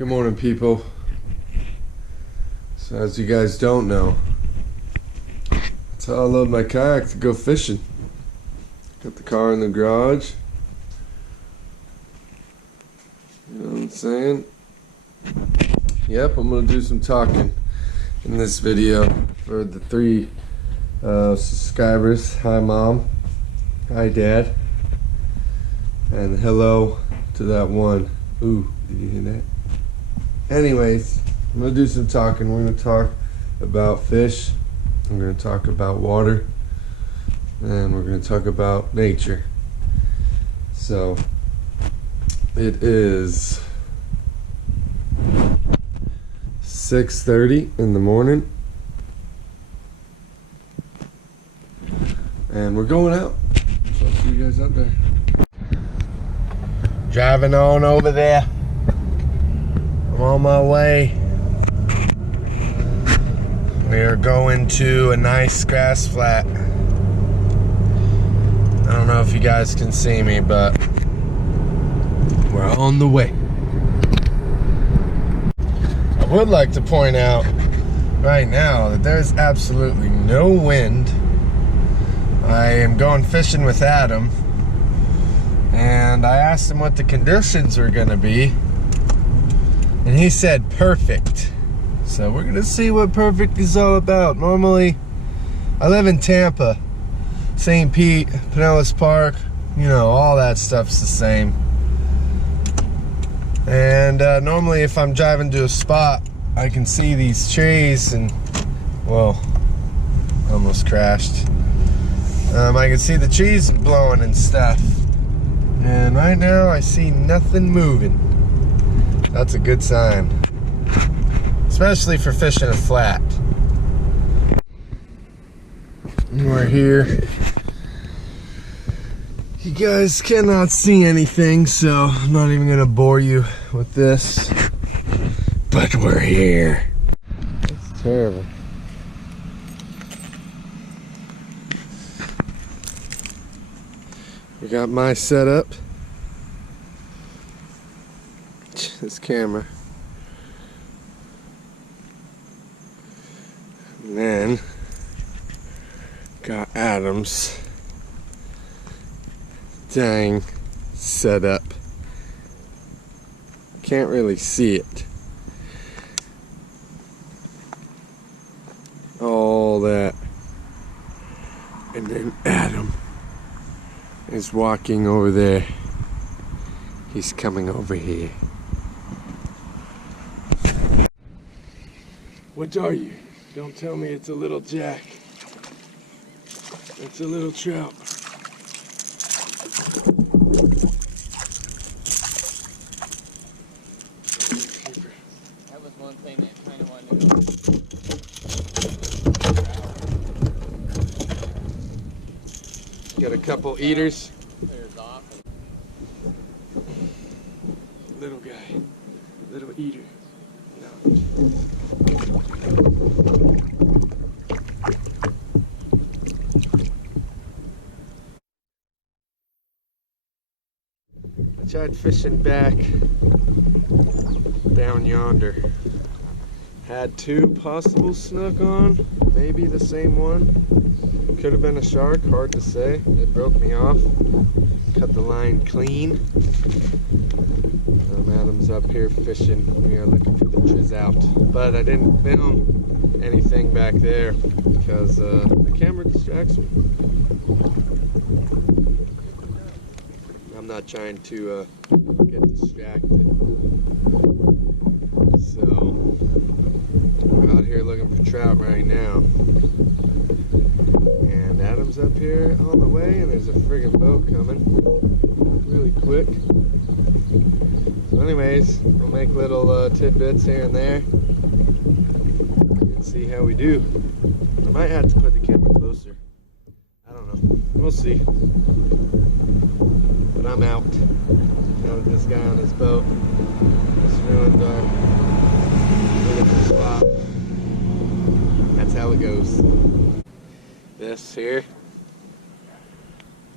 Good morning, people. So as you guys don't know, that's how I load my kayak to go fishing. Got the car in the garage. You know what I'm saying? Yep, I'm gonna do some talking in this video for the 3 subscribers. Hi Mom, hi Dad, and hello to that one. Ooh, did you hear that? Anyways, I'm gonna do some talking. We're gonna talk about fish, we're gonna talk about water, and we're gonna talk about nature. So it is 6:30 in the morning, and we're going out. So I'll see you guys out there. Driving on over there. I'm on my way. We are going to a nice grass flat. I don't know if you guys can see me, but we're on the way. I would like to point out right now that there's absolutely no wind. I am going fishing with Adam, and I asked him what the conditions were gonna be, and he said perfect. So we're gonna see what perfect is all about. Normally, I live in Tampa, St. Pete, Pinellas Park, you know, all that stuff's the same. And normally if I'm driving to a spot, I can see these trees and, well, almost crashed. I can see the trees blowing and stuff. And right now I see nothing moving. That's a good sign. Especially for fishing a flat. We're here. You guys cannot see anything, so I'm not even gonna bore you with this. But we're here. It's terrible. We got my setup. This camera. And then got Adam's dang setup. Can't really see it. All that. And then Adam is walking over there. He's coming over here. What are you? Don't tell me it's a little jack. It's a little trout. That was one thing that kind of wanted to Got a couple eaters. Little guy. Little eater. No. I tried fishing back down yonder. Had 2 possible snook on, maybe the same one. Could have been a shark, hard to say. It broke me off. Cut the line clean. Adam's up here fishing. We are looking for the Trout, but I didn't film anything back there because the camera distracts me. I'm not trying to get distracted. So we're out here looking for trout right now. And Adam's up here on the way, and there's a friggin' boat coming really quick. So anyways, we'll make little tidbits here and there and see how we do. I might have to put the camera closer. I don't know. We'll see. But I'm out. Now with this guy on his boat. It's ruined our beautiful spot. That's how it goes. This here,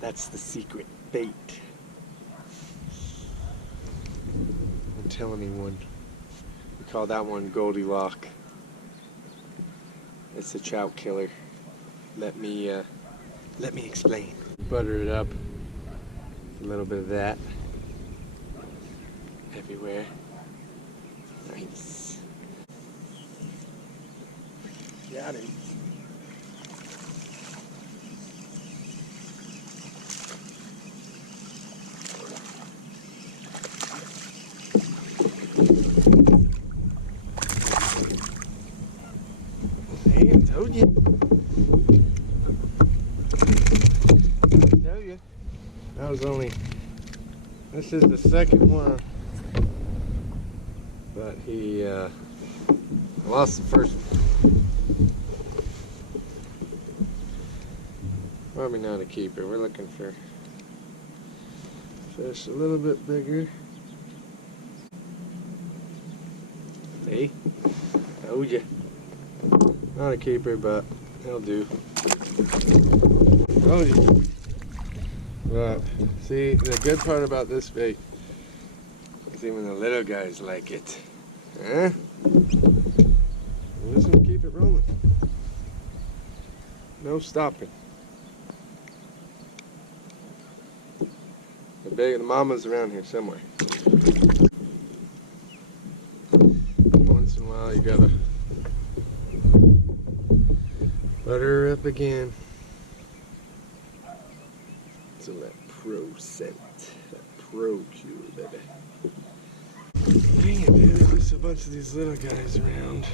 that's the secret bait. Don't tell anyone. Call that one Goldilocks. It's a trout killer. Let me explain. Butter it up. A little bit of that everywhere. Nice. Got him. Hey, I told you. This is the second one, but he lost the first one. Probably not a keeper. We're looking for fish a little bit bigger. See? Told ya. Not a keeper, but he'll do. Told you. But see, the good part about this bait is even the little guys like it. Huh? We'll just gonna keep it rolling. No stopping. The mama's around here somewhere. Once in a while you gotta butter her up again. So that pro scent, that pro cue, baby. Dang it, man, there's just a bunch of these little guys around.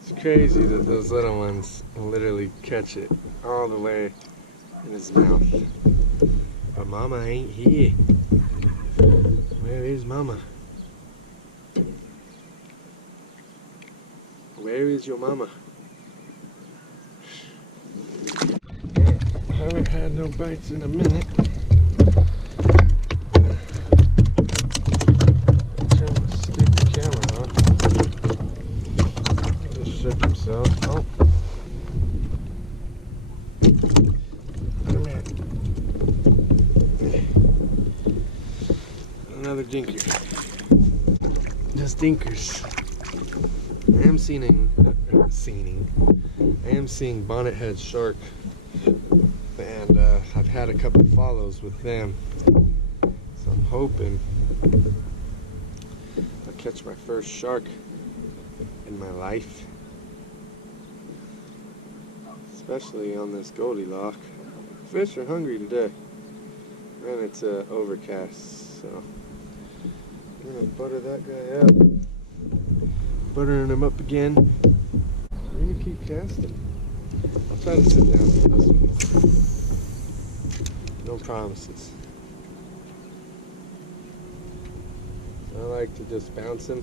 It's crazy that those little ones literally catch it all the way in his mouth. But mama ain't here. Where is mama? Where is your mama? I haven't had no bites in a minute. Trying to stick the camera on. Just shook himself. Oh. Come here. Another dinker. Just dinkers. I am seeing bonnethead shark. And I've had a couple follows with them, so I'm hoping I'll catch my first shark in my life, especially on this Goldilocks. Fish are hungry today, and it's overcast, so I'm gonna butter that guy up. Buttering him up again. I'm gonna keep casting. I'll try to sit down for this one. No promises. I like to just bounce him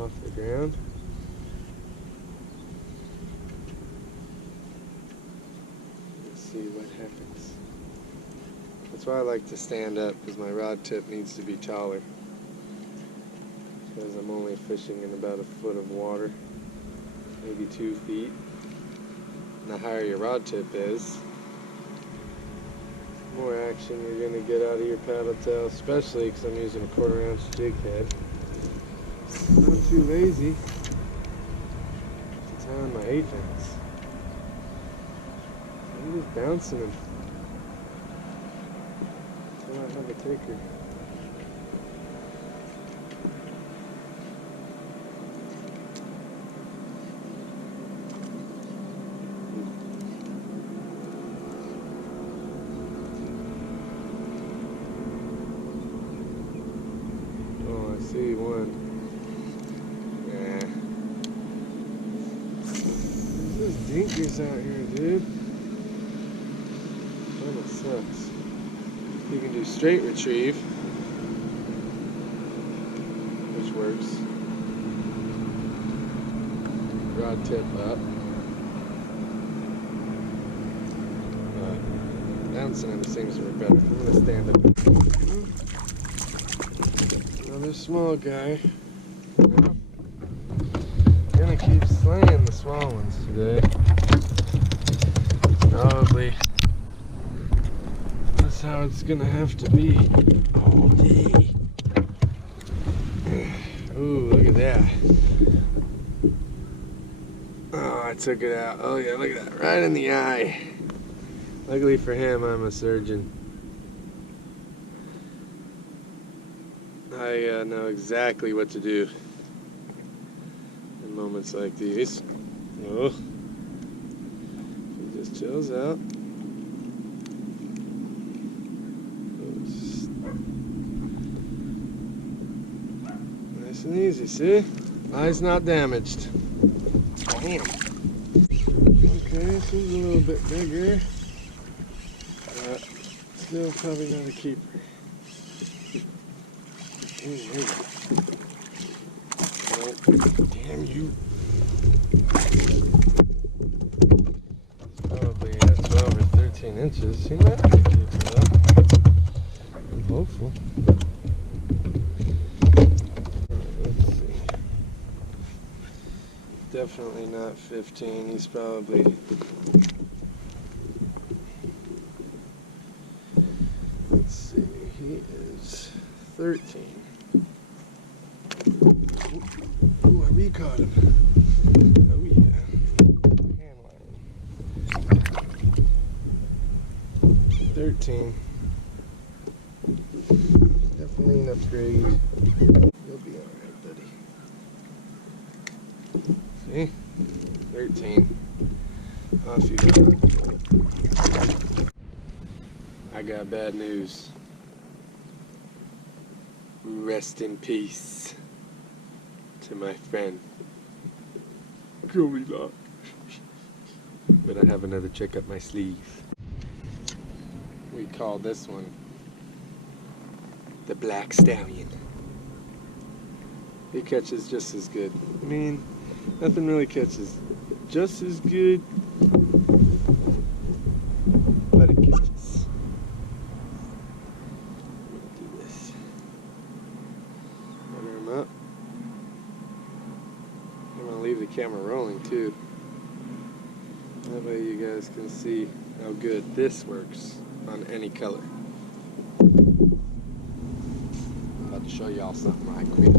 off the ground. Let's see what happens. That's why I like to stand up, because my rod tip needs to be taller. Because I'm only fishing in about a foot of water, maybe 2 feet. And the higher your rod tip is, the more action you're going to get out of your paddle tail, especially because I'm using a 1/4 ounce jig head. Not too lazy to tie on my 1/8 ounce. I'm just bouncing him until I have a taker. See one. Yeah. There's dinkers out here, dude. That sucks. You can do straight retrieve, which works. Rod tip up. But bouncing him seems to work better. I'm gonna stand up. Another small guy. Gonna keep slaying the small ones today. Probably that's how it's gonna have to be all day. took it out. Oh yeah, look at that, right in the eye. Luckily for him, I'm a surgeon. I know exactly what to do in moments like these. Oh, he just chills out. Nice and easy, see? Eye's not damaged. Damn. Okay, this is a little bit bigger. But still probably not a keeper. Oh, damn you. Probably 12 or 13 inches. He might be a keeper though. I'm hopeful. Let's see. Definitely not 15. He's probably... Let's see. He is 13. Ooh, I re-caught him. Oh yeah. Hand line. 13. Definitely an upgrade. You'll be alright, buddy. See? 13. Off you go. I got bad news. Rest in peace to my friend Goldilocks. But I have another trick up my sleeve. We call this one the Black Stallion. He catches just as good. I mean, nothing really catches just as good, but it catches. Do this. Butter him up. I'm gonna leave the camera rolling too. That way you guys can see how good this works on any color. I'm about to show y'all something right quick.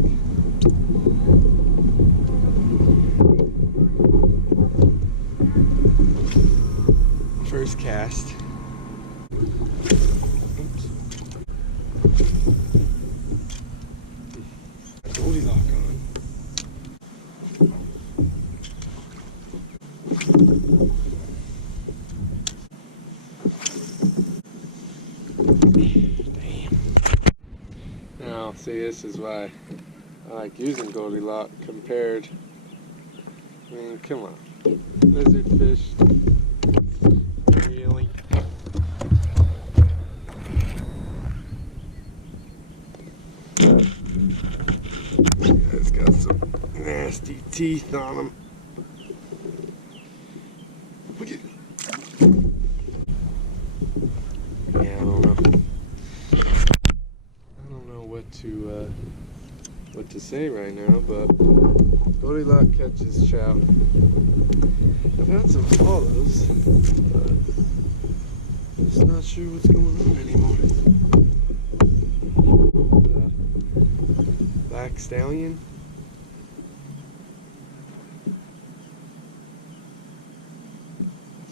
First cast. Oops. Goldilocks on. Damn. Now, see, this is why I like using Goldilocks compared. I mean, come on. Lizard fish. Really? It's got some nasty teeth on them. Yeah, I don't know. I don't know what to say right now, but Goldilocks catches trout. I've had some swallows, but just not sure what's going on anymore. Black Stallion.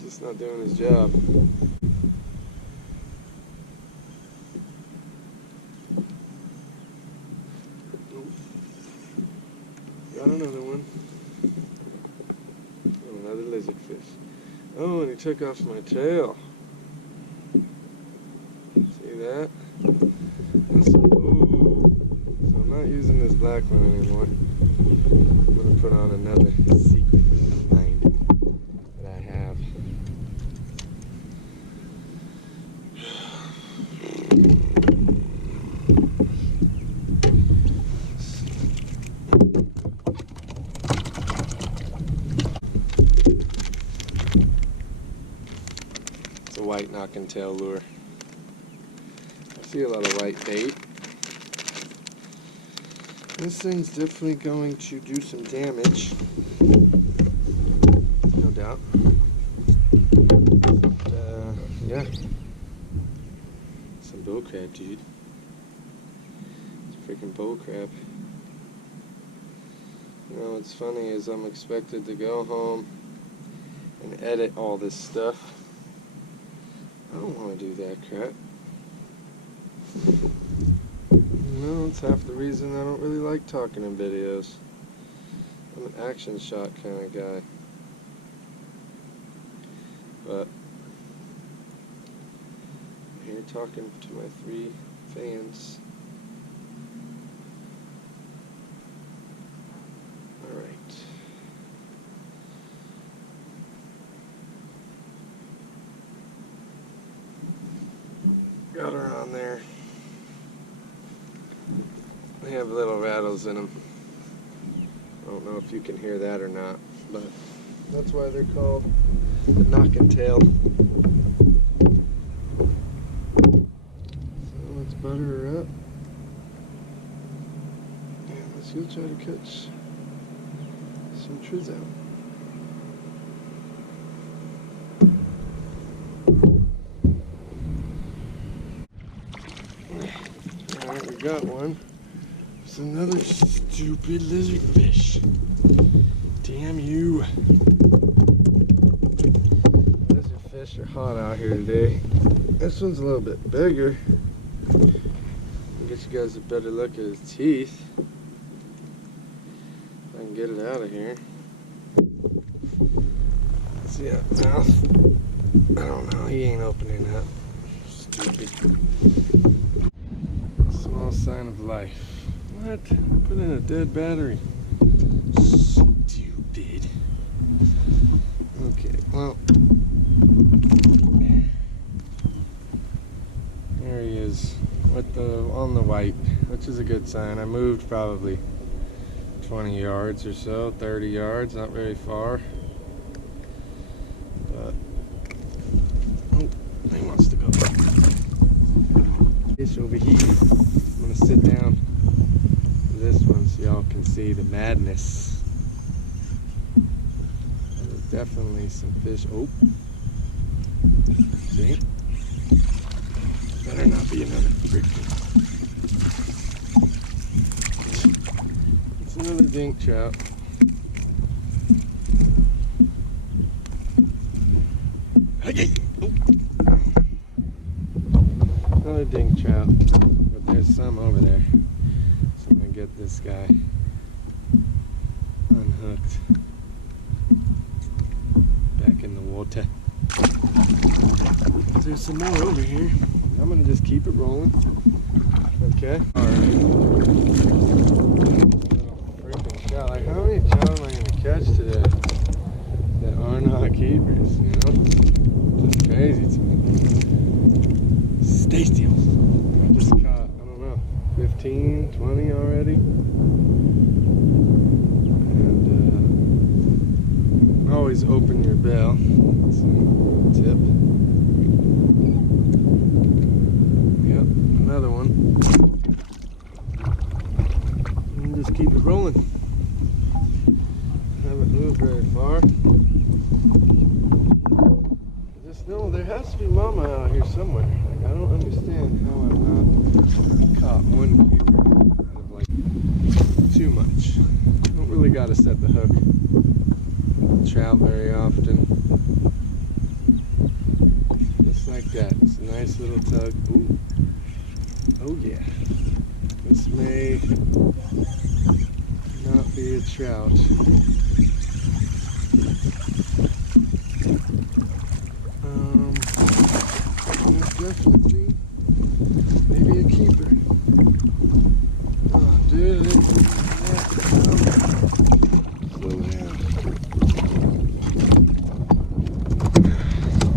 Just not doing his job. Got another one. Another lizard fish. Oh, and he took off my tail. See that? That's, ooh. So I'm not using this black one anymore. I'm going to put on another secret of mine that I have. It's a white knock and tail lure. I see a lot of white bait. This thing's definitely going to do some damage. No doubt. Yeah. Some bull crab, dude. It's a freaking bull crab. You know what's funny is I'm expected to go home and edit all this stuff. I don't want to do that crap. No, it's half the reason I don't really like talking in videos. I'm an action shot kind of guy. But I'm here talking to my 3 fans. Alright. Got her on there. They have little rattles in them. I don't know if you can hear that or not, but that's why they're called the knocking tail. So let's butter her up. And let's go try to catch some Trout. Alright, we got one. It's another stupid lizard fish. Damn you. Lizard fish are hot out here today. This one's a little bit bigger. I'll get you guys a better look at his teeth. If I can get it out of here. See that mouth? I don't know, he ain't opening up. Stupid. Small sign of life. What? Put in a dead battery. Stupid. Okay, well. There he is with on the white, which is a good sign. I moved probably 20 yards or so, 30 yards, not very far. But oh, he wants to go. Fish over here. I'm gonna sit down this one so y'all can see the madness. There's definitely some fish. Oh, see? Better not be another freaking. It's another dink trout. Oh. Another dink trout, but there's some over there. So I'm gonna get this guy unhooked back in the water. There's some more over here. I'm gonna just keep it rolling. Okay. Alright. Freaking trout. Like, how many trout am I gonna catch today that are not keepers, you know? Just crazy to me. Stay still. I just caught, I don't know, 15, 20 already. And always open your bell. That's a tip. Yep, another one. And just keep it rolling. Haven't moved very far. Just know there has to be mama out here somewhere. Like, I don't understand how I've not caught one keeper out of like too much. Don't really gotta set the hook. Trout very often. Just like that. It's a nice little tug. Ooh. Oh yeah. This may not be a trout. Definitely maybe a keeper. Oh dude, slow down.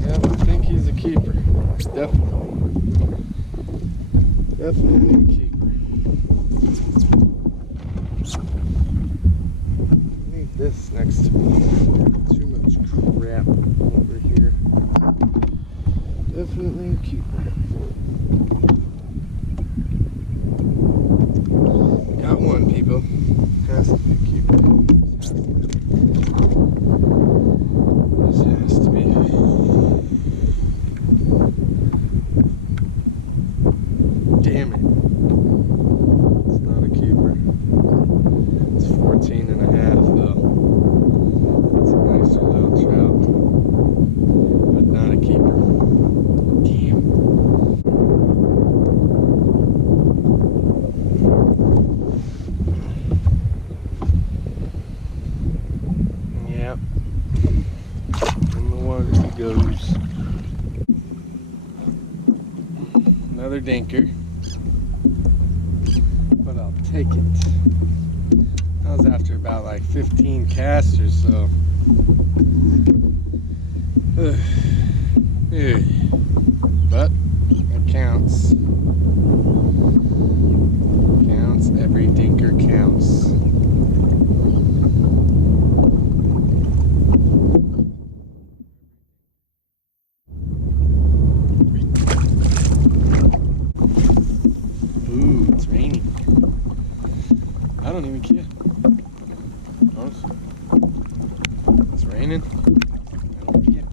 Yeah, I think he's a keeper. Definitely a keeper. I need this next to me. Too much crap over here. Definitely a keeper. Got one, people. Has to be a keeper. This has to be. Damn it. It's not a keeper. It's 14 and a half though. It's a nicer little trout. dinker, but I'll take it. That was after about like 15 casts or so. But it counts. Counts, every dinker counts. Ooh, it's raining. I don't even care. Honestly. It's raining. I don't care.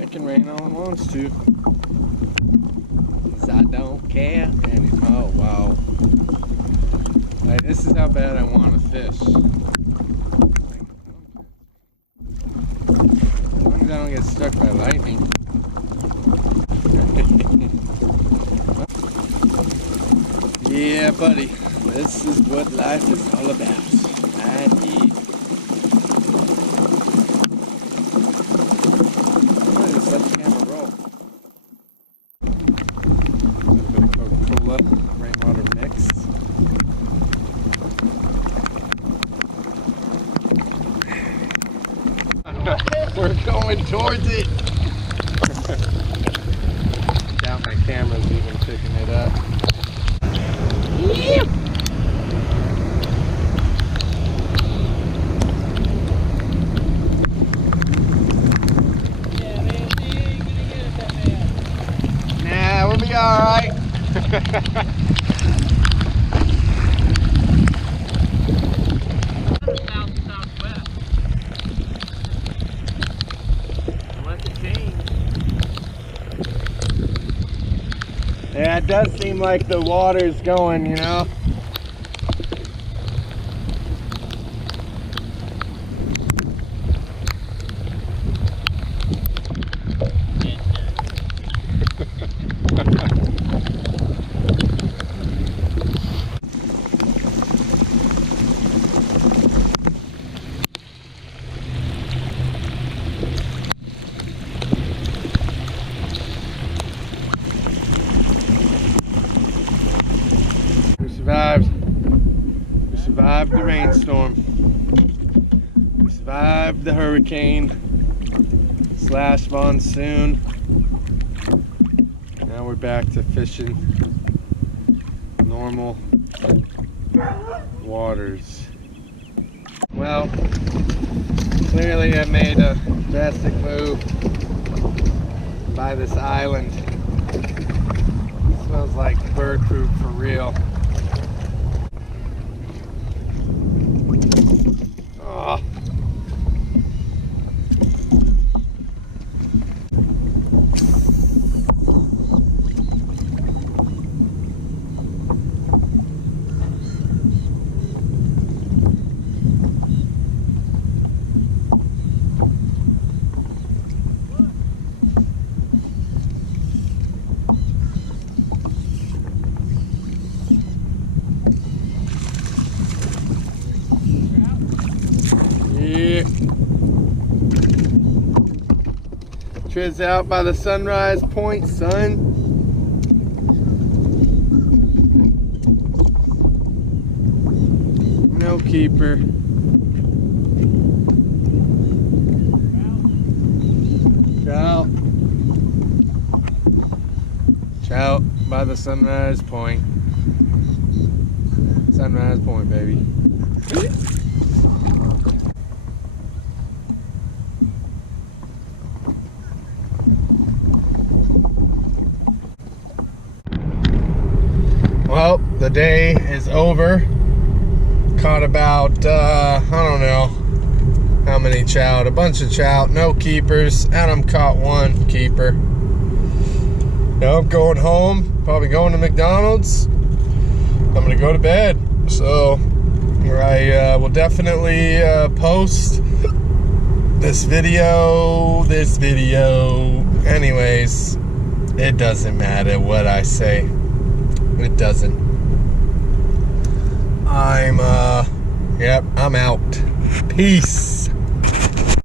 It can rain all it wants to. 'Cause I don't care. And oh wow. Like, this is how bad I want to fish. As long as I don't get struck by lightning. Yeah, buddy. This is what life is all about. I need. I'm gonna just let the camera roll. A little bit of Coca-Cola, rainwater mix. We're going towards it. Doubt my camera's even picking it up. Yep. Yeah, man, you ain't gonna get it that bad. Nah, we'll be alright. South-southwest. Unless it changed. Yeah, it does seem like the water's going, you know. We survived the rainstorm. We survived the hurricane / monsoon. Now we're back to fishing normal waters. Well, clearly I made a drastic move by this island. It smells like bird poop for real. Oh. Yeah. Triz out by the sunrise point, son. No keeper. Trout. Trout by the sunrise point. Sunrise point, baby. Well, the day is over. Caught about, I don't know how many trout. A bunch of trout, no keepers. Adam caught one keeper. Now I'm going home, probably going to McDonald's. I'm gonna go to bed. So I will definitely post this video. Anyways, it doesn't matter what I say. It doesn't. I'm out. Peace.